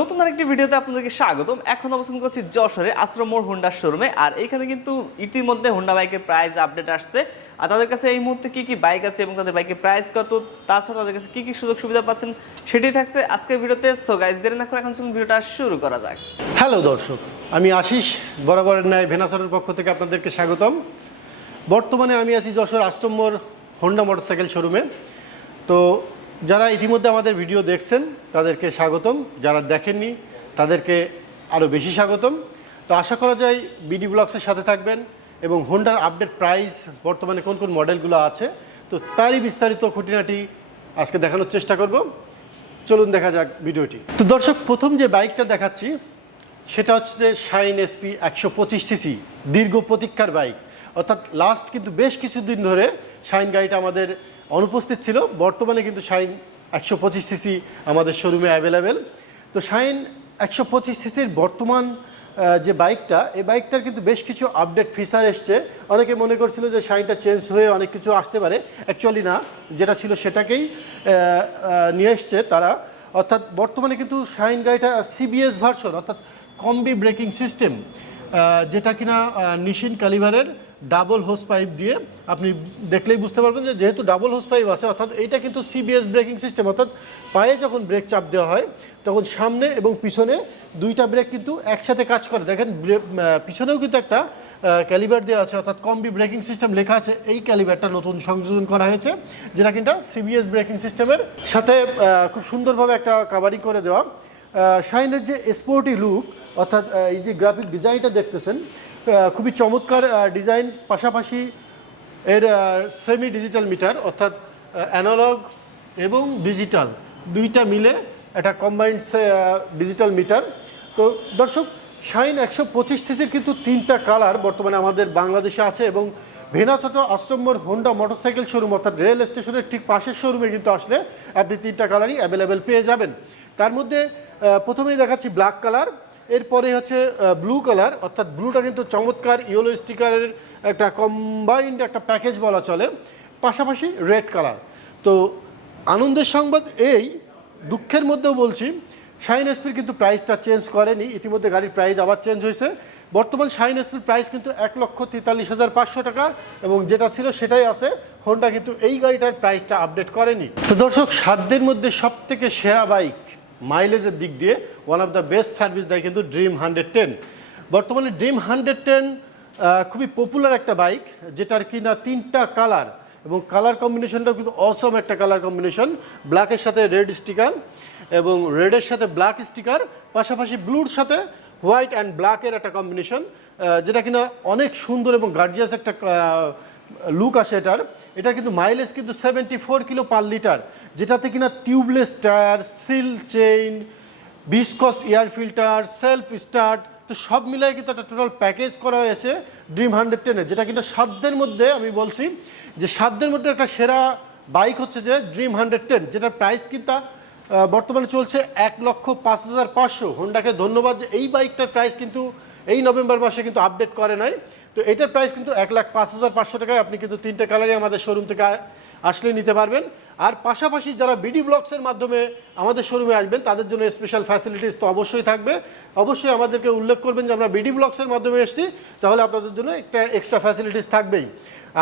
নতুন আরেকটি ভিডিওতে আপনাদেরকে স্বাগতম। এখন অবস্থান করছি যশোরে আশ্রম মোড় হোন্ডা শোরুমে। আর এখানে কিন্তু ইতিমধ্যে হোন্ডা বাইকের প্রাইস আপডেট আসছে, আর তাদের কাছে এই মুহূর্তে কি কি বাইক আছে এবং তাদের বাইকের প্রাইস কত, তাছাড়া তাদের কাছে কি কি সুযোগ সুবিধা পাচ্ছেন সেটাই থাকছে আজকের ভিডিওতে। সো গাইস, দেরি না করে এখন চলুন ভিডিওটা শুরু করা যাক। হ্যালো দর্শক, আমি আশিস, বরাবরের ন্যায় ভেনাসরের পক্ষ থেকে আপনাদেরকে স্বাগতম। বর্তমানে আমি আছি যশোর আশ্রম মোড় হোন্ডা মোটরসাইকেল শোরুমে। তো যারা ইতিমধ্যে আমাদের ভিডিও দেখছেন তাদেরকে স্বাগতম, যারা দেখেননি তাদেরকে আরও বেশি স্বাগতম। তো আশা করা যায় বিডি ব্লগসের সাথে থাকবেন এবং হোন্ডার আপডেট প্রাইস, বর্তমানে কোন কোন মডেলগুলো আছে, তো তারই বিস্তারিত খুঁটিনাটি আজকে দেখানোর চেষ্টা করব। চলুন দেখা যাক ভিডিওটি। তো দর্শক, প্রথম যে বাইকটা দেখাচ্ছি সেটা হচ্ছে যে শাইন এসপি 125 সিসি, দীর্ঘ প্রতীক্ষার বাইক। অর্থাৎ লাস্ট কিন্তু বেশ কিছুদিন ধরে শাইন গাড়িটা আমাদের অনুপস্থিত ছিল। বর্তমানে কিন্তু শাইন 125 সিসি আমাদের শোরুমে অ্যাভেলেবেল। তো শাইন 125 সিসির বর্তমান যে বাইকটা, এই বাইকটার কিন্তু বেশ কিছু আপডেট ফিচার এসছে। অনেকে মনে করছিল যে শাইনটা চেঞ্জ হয়ে অনেক কিছু আসতে পারে, অ্যাকচুয়ালি না, যেটা ছিল সেটাকেই নিয়ে এসছে তারা। অর্থাৎ বর্তমানে কিন্তু শাইন গাড়িটা সিবিএস ভার্সন, অর্থাৎ কম্বি ব্রেকিং সিস্টেম, যেটা কিনা নিশিন ক্যালিভারের ডাবল হোস পাইপ দিয়ে, আপনি দেখলেই বুঝতে পারবেন যে যেহেতু ডাবল হোস পাইপ আছে, অর্থাৎ এইটা কিন্তু সিবিএস ব্রেকিং সিস্টেম। অর্থাৎ পায়ে যখন ব্রেক চাপ দেওয়া হয় তখন সামনে এবং পিছনে দুইটা ব্রেক কিন্তু একসাথে কাজ করে। দেখেন পিছনেও কিন্তু একটা ক্যালিভার দেওয়া আছে, অর্থাৎ কম্বি ব্রেকিং সিস্টেম লেখা আছে। এই ক্যালিভারটা নতুন সংযোজন করা হয়েছে, যেটা কিন্তু সিবিএস ব্রেকিং সিস্টেমের সাথে খুব সুন্দরভাবে একটা কাভারিং করে দেওয়া। শাইনের যে স্পোর্টি লুক, অর্থাৎ এই যে গ্রাফিক ডিজাইনটা দেখতেছেন, খুবই চমৎকার ডিজাইন। পাশাপাশি এর সেমি ডিজিটাল মিটার, অর্থাৎ অ্যানালগ এবং ডিজিটাল দুইটা মিলে একটা কম্বাইন্ড ডিজিটাল মিটার। তো দর্শক, শাইন 125 সিসির কিন্তু 3টা কালার বর্তমানে আমাদের বাংলাদেশে আছে এবং ভেনাস আশ্রম মোড় হোন্ডা মোটরসাইকেল শোরুম, অর্থাৎ রেল স্টেশনের ঠিক পাশের শোরুমে কিন্তু আসলে আপনি 3টা কালারই অ্যাভেলেবেল পেয়ে যাবেন। তার মধ্যে প্রথমেই দেখাচ্ছি ব্ল্যাক কালার, এরপরে হচ্ছে ব্লু কালার। অর্থাৎ ব্লুটা কিন্তু চমৎকার ইয়েলো স্টিকারের একটা কম্বাইন্ড একটা প্যাকেজ বলা চলে, পাশাপাশি রেড কালার। তো আনন্দের সংবাদ এই, দুঃখের মধ্যেও বলছি, শাইন এসপির কিন্তু প্রাইসটা চেঞ্জ করেনি। ইতিমধ্যে গাড়ির প্রাইস আবার চেঞ্জ হয়েছে। বর্তমান শাইন এসপির প্রাইস কিন্তু 1,43,500 টাকা, এবং যেটা ছিল সেটাই আছে। হোন্ডা কিন্তু এই গাড়িটার প্রাইসটা আপডেট করেনি। তো দর্শক, সাধ্যের মধ্যে সব থেকে সেরা বাইক, মাইলেজের দিক দিয়ে one of the best service দেয় কিন্তু ড্রিম 110। বর্তমানে ড্রিম 110 খুবই পপুলার একটা বাইক, যেটার কিনা 3টা কালার, এবং কালার কম্বিনেশনটাও কিন্তু অসম একটা কালার কম্বিনেশন। ব্ল্যাকের সাথে রেড স্টিকার এবং রেডের সাথে ব্ল্যাক স্টিকার, পাশাপাশি ব্লুর সাথে হোয়াইট অ্যান্ড ব্ল্যাকের একটা কম্বিনেশন, যেটা কিনা অনেক সুন্দর এবং গার্জিয়াস একটা লুক আসে এটার। এটা কিন্তু মাইলেজ কিন্তু 74 কিলো পার লিটার, যেটাতে কিনা tubeless tyre, seal chain, viscose air filter, self start, তো সব মিলাই কিন্তু একটা টোটাল প্যাকেজ করা হয়েছে ড্রিম 110-এর, যেটা কিন্তু সাধ্যের মধ্যে, আমি বলছি যে সাধ্যের মধ্যে একটা সেরা বাইক হচ্ছে যে ড্রিম 110, যেটার প্রাইস কিন্তু বর্তমানে চলছে 1,05,500। হোন্ডাকে ধন্যবাদ যে এই বাইকটার প্রাইস কিন্তু এই নভেম্বর মাসে কিন্তু আপডেট করে নাই। তো এটার প্রাইস কিন্তু 1,05,500 টাকায় আপনি কিন্তু 3টে কালারই আমাদের শোরুম থেকে আসলে নিতে পারবেন। আর পাশাপাশি যারা বিডি ব্লগসের মাধ্যমে আমাদের শোরুমে আসবেন তাদের জন্য স্পেশাল ফ্যাসিলিটিস তো অবশ্যই থাকবে। অবশ্যই আমাদেরকে উল্লেখ করবেন যে আমরা বিডি ব্লগসের মাধ্যমে এসেছি, তাহলে আপনাদের জন্য একটা এক্সট্রা ফ্যাসিলিটিস থাকবেই।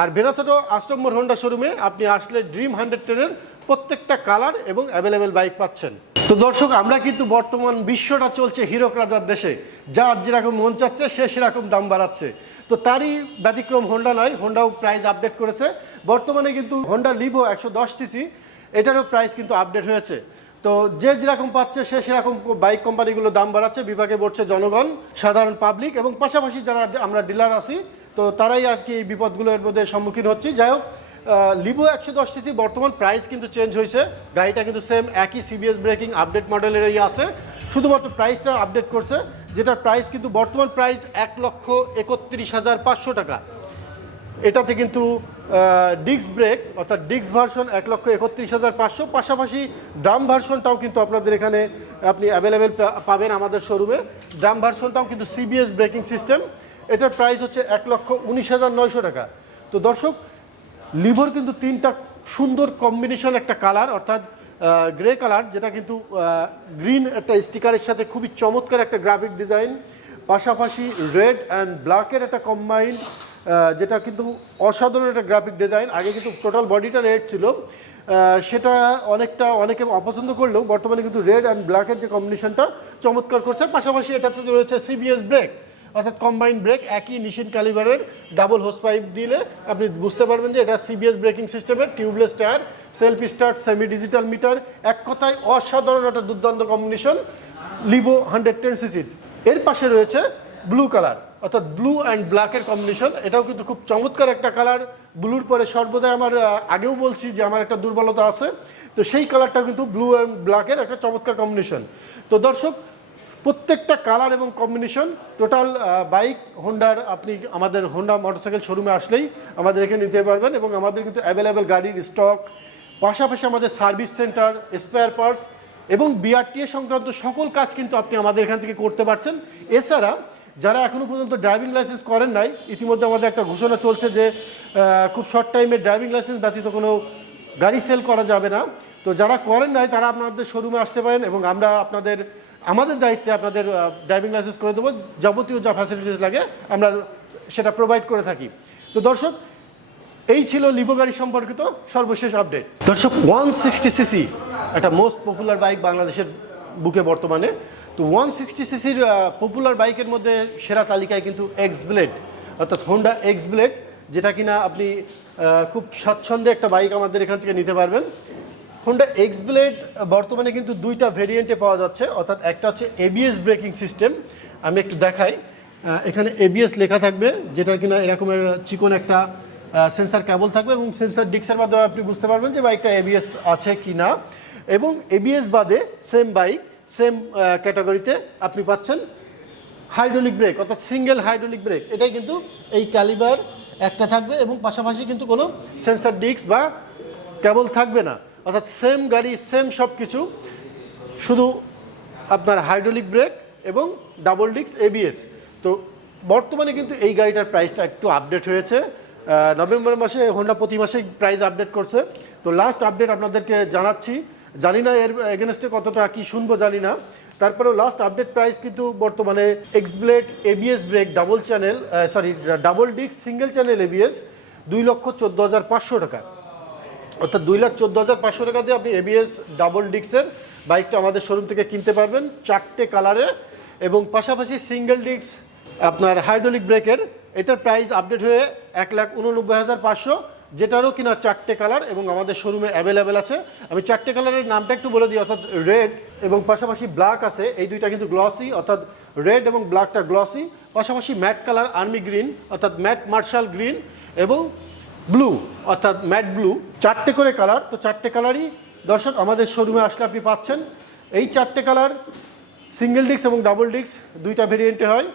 আর ভেনাস আশ্রম মোড় হোন্ডা শোরুমে আপনি আসলে ড্রিম 110-এর প্রত্যেকটা কালার এবং অ্যাভেলেবেল বাইক পাচ্ছেন। তো দর্শক, আমরা কিন্তু বর্তমান বিশ্বটা চলছে হিরক রাজার দেশে, যার যেরকম মন চাচ্ছে সে সেরকম দাম বাড়াচ্ছে। তো তারই ব্যতিক্রম হোন্ডা নয়, হোন্ডাও প্রাইস আপডেট করেছে। বর্তমানে কিন্তু হোন্ডা লিভো 110 সিসি, এটারও প্রাইস কিন্তু আপডেট হয়েছে। তো যে যেরকম পাচ্ছে সে সেরকম বাইক কোম্পানিগুলো দাম বাড়াচ্ছে, বিভাগে পড়ছে জনগণ, সাধারণ পাবলিক, এবং পাশাপাশি যারা আমরা ডিলার আছি তো তারাই আর কি এই বিপদগুলোর মধ্যে সম্মুখীন হচ্ছি। যাই হোক, লিভো 110 বর্তমান প্রাইস কিন্তু চেঞ্জ হয়েছে, গাড়িটা কিন্তু সেম একই সিবিএস ব্রেকিং আপডেট মডেলেরই আছে, শুধুমাত্র প্রাইসটা আপডেট করছে, যেটার প্রাইস কিন্তু বর্তমান প্রাইস 1,31,500 টাকা। এটাতে কিন্তু ডিস্ক ব্রেক অর্থাৎ ডিস্ক ভার্সন 1,31,500, পাশাপাশি ড্রাম ভার্সনটাও কিন্তু আপনাদের এখানে আপনি অ্যাভেলেবেল পাবেন আমাদের শোরুমে। ড্রাম ভার্সনটাও কিন্তু সিবিএস ব্রেকিং সিস্টেম, এটার প্রাইস হচ্ছে 1,19,900 টাকা। তো দর্শক, লিভোর কিন্তু তিনটা সুন্দর কম্বিনেশন একটা কালার, অর্থাৎ গ্রে কালার, যেটা কিন্তু গ্রিন একটা স্টিকারের সাথে খুবই চমৎকার একটা গ্রাফিক ডিজাইন, পাশাপাশি রেড অ্যান্ড ব্ল্যাকের একটা কম্বাইন্ড, যেটা কিন্তু অসাধারণ একটা গ্রাফিক ডিজাইন। আগে কিন্তু টোটাল বডিটা রেড ছিল, সেটা অনেকে অপছন্দ করলেও বর্তমানে কিন্তু রেড অ্যান্ড ব্ল্যাকের যে কম্বিনেশনটা চমৎকার করছে। পাশাপাশি এটাতে রয়েছে সিবিএস ব্রেক অর্থাৎ কম্বাইন্ড ব্রেক, একই নিশিন ক্যালিবারের ডাবল হোস পাইপ দিলে আপনি বুঝতে পারবেন যে এটা সিবিএস ব্রেকিং সিস্টেমের, tubeless tyre, self start, semi digital meter, এক কথায় অসাধারণ একটা দুর্দান্ত কম্বিনেশন লিভো 110cc। এর পাশে রয়েছে ব্লু কালার অর্থাৎ ব্লু অ্যান্ড ব্ল্যাকের কম্বিনেশন, এটাও কিন্তু খুব চমৎকার একটা কালার। ব্লুর পরে সর্বদাই আমার আগেও বলছি যে আমার একটা দুর্বলতা আছে, তো সেই কালারটাও কিন্তু ব্লু অ্যান্ড ব্ল্যাকের একটা চমৎকার কম্বিনেশন। তো দর্শক, প্রত্যেকটা কালার এবং কম্বিনেশন টোটাল বাইক হোন্ডার, আপনি আমাদের হোন্ডা মোটরসাইকেল শোরুমে আসলেই আমাদের এখানে নিতে পারবেন, এবং আমাদের কিন্তু অ্যাভেলেবেল গাড়ির স্টক, পাশাপাশি আমাদের সার্ভিস সেন্টার, স্পেয়ার পার্টস এবং বিআরটিএ সংক্রান্ত সকল কাজ কিন্তু আপনি আমাদের এখান থেকে করতে পারছেন। এছাড়া যারা এখনও পর্যন্ত ড্রাইভিং লাইসেন্স করেন নাই, ইতিমধ্যে আমাদের একটা ঘোষণা চলছে যে খুব শর্ট টাইমে ড্রাইভিং লাইসেন্স ব্যতীত কোনো গাড়ি সেল করা যাবে না। তো যারা করেন নাই তারা আপনাদের শোরুমে আসতে পারেন, এবং আমরা আমাদের দায়িত্বে আপনাদের ড্রাইভিং লাইসেন্স করে দেবো, যাবতীয় যা ফ্যাসিলিটিস লাগে আমরা সেটা প্রোভাইড করে থাকি। তো দর্শক, এই ছিল লিভো গাড়ি সম্পর্কিত সর্বশেষ আপডেট। দর্শক, 160cc একটা মোস্ট পপুলার বাইক বাংলাদেশের বুকে বর্তমানে। তো 160cc পপুলার বাইকের মধ্যে সেরা তালিকায় কিন্তু এক্স ব্লেড অর্থাৎ হোন্ডা এক্স ব্লেড, যেটা কিনা আপনি খুব স্বাচ্ছন্দ্যে একটা বাইক আমাদের এখান থেকে নিতে পারবেন। হোন্ডা এক্স ব্লেড বর্তমানে কিন্তু দুইটা ভেরিয়েন্টে পাওয়া যাচ্ছে, অর্থাৎ একটা হচ্ছে এবিএস ব্রেকিং সিস্টেম, আমি একটু দেখাই। এখানে এবিএস লেখা থাকবে, যেটা কিনা এরকমের চিকন একটা সেন্সার কেবল থাকবে, এবং সেন্সার ডিস্কের মাধ্যমে আপনি বুঝতে পারবেন যে বাইকটা এবিএস আছে কি না। এবং এবিএস বাদে সেম বাইক সেম ক্যাটাগরিতে আপনি পাচ্ছেন হাইড্রোলিক ব্রেক অর্থাৎ সিঙ্গেল হাইড্রোলিক ব্রেক, এটাই কিন্তু এই ক্যালিবার একটা থাকবে, এবং পাশাপাশি কিন্তু কোনো সেন্সার ডিস্ক বা কেবল থাকবে না, অর্থাৎ সেম গাড়ি সেম সব কিছু, শুধু আপনার হাইড্রোলিক ব্রেক এবং ডাবল ডিস্ক এবিএস। তো বর্তমানে কিন্তু এই গাড়িটার প্রাইসটা একটু আপডেট হয়েছে, নভেম্বর মাসে হোন্ডা প্রতি মাসেই প্রাইস আপডেট করছে। তো লাস্ট আপডেট আপনাদেরকে জানাচ্ছি, জানি না এর এগেনস্টে কতটা কি শুনবো জানি না, তারপরেও লাস্ট আপডেট প্রাইস কিন্তু বর্তমানে x blade ABS brake double disc single channel ABS 2,14,500 টাকা, অর্থাৎ 2,14,500 টাকা দিয়ে আপনি এবিএস ডাবল ডিস্কের বাইকটা আমাদের শোরুম থেকে কিনতে পারবেন 4টে কালারে, এবং পাশাপাশি সিঙ্গেল ডিস্ক আপনার হাইড্রোলিক ব্রেকের এটার প্রাইস আপডেট হয়ে 1,89,500, যেটারও কিনা 4টে কালার এবং আমাদের শোরুমে অ্যাভেলেবেল আছে। আমি 4টে কালারের নামটা একটু বলে দিই, অর্থাৎ রেড এবং পাশাপাশি ব্ল্যাক আছে, এই দুইটা কিন্তু গ্লসি, অর্থাৎ রেড এবং ব্ল্যাকটা গ্লসি, পাশাপাশি ম্যাট কালার আর্মি গ্রিন অর্থাৎ ম্যাট মার্শাল গ্রিন, এবং ব্লু অর্থাৎ ম্যাট ব্লু, 4টে করে কালার। তো 4টে কালারই দর্শক আমাদের শোরুমে আসলে আপনি পাচ্ছেন। এই 4টে কালার সিঙ্গেল ডিস্ক এবং ডাবল ডিস্ক দুইটা ভেরিয়েন্টে হয়।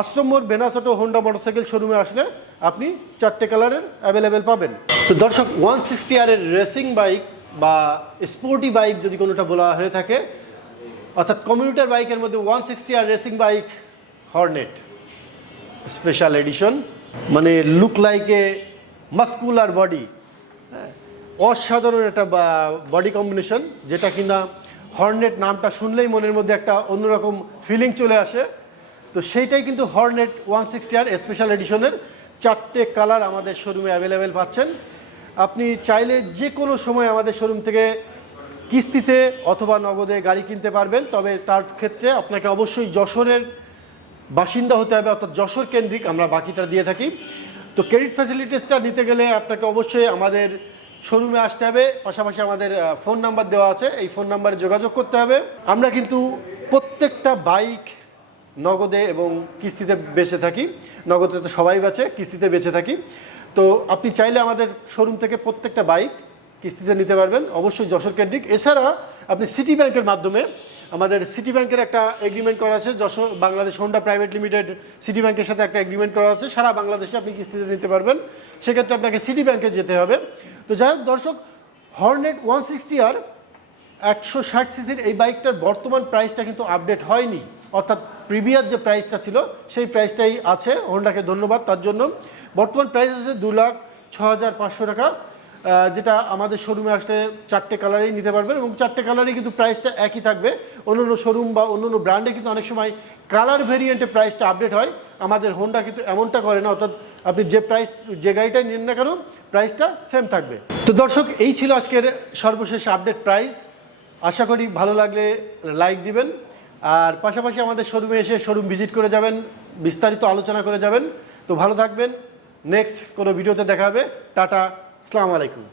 আশ্রম মোড় ভেনাস অটো হোন্ডা মোটরসাইকেল শোরুমে আসলে আপনি 4টে কালারের অ্যাভেলেবেল পাবেন। তো দর্শক, 160R এর রেসিং বাইক বা স্পোর্টি বাইক যদি কোনোটা বলা হয়ে থাকে, অর্থাৎ কমিউটার বাইকের মধ্যে 160R racing bike Hornet special edition, মানে look like a muscular body, অসাধারণ একটা বডি কম্বিনেশন, যেটা কিনা হর্নেট নামটা শুনলেই মনের মধ্যে একটা অন্যরকম ফিলিং চলে আসে। তো সেইটাই কিন্তু হর্নেট 160R স্পেশাল এডিশনের 4টে কালার আমাদের শোরুমে অ্যাভেলেবেল পাচ্ছেন। আপনি চাইলে যে কোনো সময় আমাদের শোরুম থেকে কিস্তিতে অথবা নগদে গাড়ি কিনতে পারবেন, তবে তার ক্ষেত্রে আপনাকে অবশ্যই যশোরের বাসিন্দা হতে হবে, অর্থাৎ যশোর কেন্দ্রিক আমরা বাকিটা দিয়ে থাকি। তো ক্রেডিট ফ্যাসিলিটিসটা নিতে গেলে আপনাকে অবশ্যই আমাদের শোরুমে আসতে হবে, পাশাপাশি আমাদের ফোন নাম্বার দেওয়া আছে, এই ফোন নাম্বারে যোগাযোগ করতে হবে। আমরা কিন্তু প্রত্যেকটা বাইক নগদে এবং কিস্তিতে বেচে থাকি, নগদে তো সবাই বেচে, কিস্তিতে বেচে থাকি। তো আপনি চাইলে আমাদের শোরুম থেকে প্রত্যেকটা বাইক কিস্তিতে নিতে পারবেন, অবশ্যই যশোর কেন্দ্রিক। এছাড়া আপনি সিটি ব্যাংকের মাধ্যমে, আমাদের সিটি ব্যাংকের একটা এগ্রিমেন্ট করা আছে, Jessore Bangladesh Honda private limited city ব্যাংকের সাথে একটা এগ্রিমেন্ট করা আছে, সারা বাংলাদেশে আপনি কিস্তিতে নিতে পারবেন। সেক্ষেত্রে আপনাকে সিটি ব্যাংকে যেতে হবে। তো যাই হোক দর্শক, হর্নেট 160R 160 সিসির এই বাইকটার বর্তমান প্রাইসটা কিন্তু আপডেট হয়নি, অর্থাৎ প্রিভিয়াস যে প্রাইসটা ছিল সেই প্রাইসটাই আছে। হোন্ডাকে ধন্যবাদ তার জন্য। বর্তমান প্রাইস আছে 2,06,500 টাকা, যেটা আমাদের শোরুমে আসলে 4টে কালারেই নিতে পারবেন, এবং 4টে কালারেই কিন্তু প্রাইসটা একই থাকবে। অন্য শোরুম বা অন্য ব্র্যান্ডে কিন্তু অনেক সময় কালার ভেরিয়েন্টে প্রাইসটা আপডেট হয়, আমাদের হোন্ডা কিন্তু এমনটা করে না, অর্থাৎ আপনি যে গাড়িটাই নিন না কেন প্রাইসটা সেম থাকবে। তো দর্শক, এই ছিল আজকের সর্বশেষ আপডেট প্রাইস। আশা করি ভালো লাগলে লাইক দিবেন, আর পাশাপাশি আমাদের শোরুমে এসে শোরুম ভিজিট করে যাবেন, বিস্তারিত আলোচনা করে যাবেন। তো ভালো থাকবেন, নেক্সট কোনো ভিডিওতে দেখা হবে। টাটা, আসসালামু আলাইকুম।